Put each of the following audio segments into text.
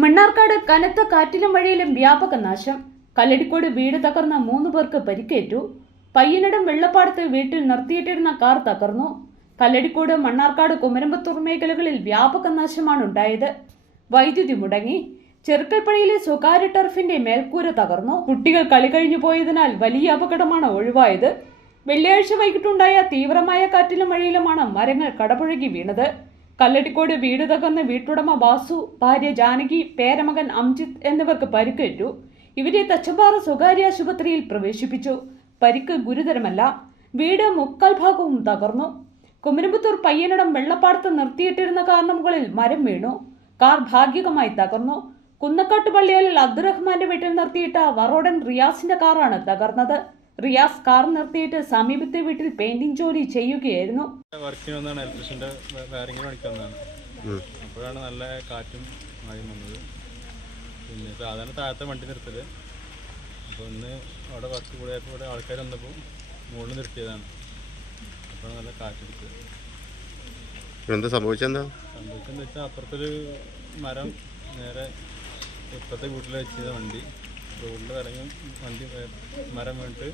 മണ്ണാർക്കാട് കനത്ത കാറ്റിലും മഴയിലും വ്യാപക നാശം. കല്ലടിക്കോട് വീട് തകർന്ന മൂന്ന് പേർക്ക് പരിക്കേറ്റു. പയ്യനടം വെള്ളപ്പാടത്ത് വീട്ടിൽ നിർത്തിയിട്ടിരുന്ന കാർ തകർന്നു. കല്ലടിക്കോട് മണ്ണാർക്കാട് കുമരമ്പത്തൂർ മേഖലകളിൽ വ്യാപക നാശമാണ് ഉണ്ടായത്. വൈദ്യുതി മുടങ്ങി. ചെറുക്കൽപ്പഴയിലെ സ്വകാര്യ ടർഫിന്റെ മേൽക്കൂര തകർന്നു. കുട്ടികൾ കളി കഴിഞ്ഞു പോയതിനാൽ വലിയ അപകടമാണ് ഒഴിവായത്. വെള്ളിയാഴ്ച വൈകിട്ടുണ്ടായ തീവ്രമായ കാറ്റിലും മഴയിലുമാണ് മരങ്ങൾ കടപുഴകി വീണത്. കല്ലടിക്കോട് വീട് തകർന്ന് വീട്ടുടമ വാസു ഭാര്യ ജാനകി പേരമകൻ അംജിത് എന്നിവർക്ക് പരിക്കേറ്റു. ഇവരെ തച്ചമ്പാറ സ്വകാര്യ ആശുപത്രിയിൽ പ്രവേശിപ്പിച്ചു. പരിക്ക് ഗുരുതരമല്ല. വീട് മുക്കാൽ ഭാഗവും തകർന്നു. കുമരമ്പത്തൂർ പയ്യനിടം വെള്ളപ്പാടത്ത് നിർത്തിയിട്ടിരുന്ന കാറിന് മുകളിൽ മരം വീണു. കാർ ഭാഗികമായി തകർന്നു. കുന്നക്കാട്ട് പള്ളിയാലിൽ അബ്ദുറഹ്മാന്റെ വീട്ടിൽ നിർത്തിയിട്ട വറോഡൻ റിയാസിന്റെ കാറാണ് തകർന്നത്. റിയാസ് കാർ നിർത്തിയിട്ട് സമീപത്തെ വീട്ടിൽ പെയിന്റിംഗ് ജോലി ചെയ്യുകയായിരുന്നു. വർക്കിന് വന്നാണ് ഇലക്ട്രീഷ്യന്റെ വയറിങ്ങിന് പണിക്ക് വന്നതാണ് അപ്പോഴാണ് നല്ല കാറ്റും മഴയും വന്നത്. പിന്നെ സാധാരണ താഴത്തെ വണ്ടി നിർത്തൽ. അപ്പോൾ ഇന്ന് അവിടെ വർക്ക് കൂടിയപ്പോൾ ഇവിടെ ആൾക്കാർ വന്നപ്പോൾ മുകളിൽ നിർത്തിയതാണ്. അപ്പോഴാണ് നല്ല കാറ്റെടുത്തത് എന്താ സംഭവിച്ചെന്താ? സംഭവിച്ചെന്ന് വെച്ചാൽ അപ്പുറത്തൊരു മരം നേരെ ഇപ്പുറത്തെ വീട്ടിൽ വെച്ചത് വണ്ടി. റോഡിൽ ഇറങ്ങി വണ്ടി മരം വീണിട്ട്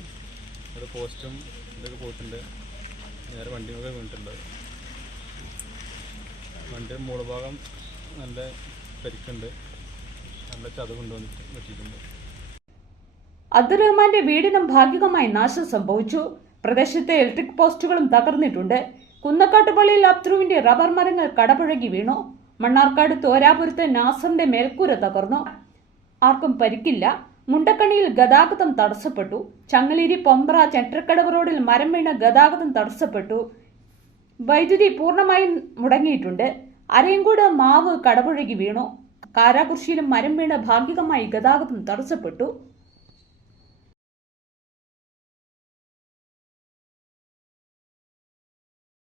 ഒരു പോസ്റ്റും ഇതൊക്കെ പോയിട്ടുണ്ട്. നേരെ വണ്ടിയൊക്കെ വീണിട്ടുണ്ട്. വണ്ടിയുടെ മുകൾ ഭാഗം നല്ല പരിക്കുണ്ട്. നല്ല ചതവുണ്ട് വന്നിട്ട് വെച്ചിട്ടുണ്ട് അബ്ദുറഹ്മാന്റെ വീടിനും ഭാഗികമായി നാശം സംഭവിച്ചു. പ്രദേശത്തെ ഇലക്ട്രിക് പോസ്റ്റുകളും തകർന്നിട്ടുണ്ട്. കുന്നക്കാട്ട് പള്ളിയിൽ അബ്ദുവിന്റെ റബ്ബർ മരങ്ങൾ കടപുഴകി വീണു. മണ്ണാർക്കാട് തോരാപുരത്ത് നാസറിന്റെ മേൽക്കൂര തകർന്നു. ആർക്കും പരിക്കില്ല. മുണ്ടക്കണിയിൽ ഗതാഗതം തടസ്സപ്പെട്ടു. ചങ്ങലേരി പൊമ്പ്ര ചെട്ടക്കടവ് റോഡിൽ മരം വീണ് ഗതാഗതം തടസ്സപ്പെട്ടു. വൈദ്യുതി പൂർണമായും മുടങ്ങിയിട്ടുണ്ട്. അരയങ്കോട് മാവ് കടപുഴകി വീണു. കാരാകുർശിയിലും മരം വീണ് ഭാഗികമായി ഗതാഗതം തടസ്സപ്പെട്ടു.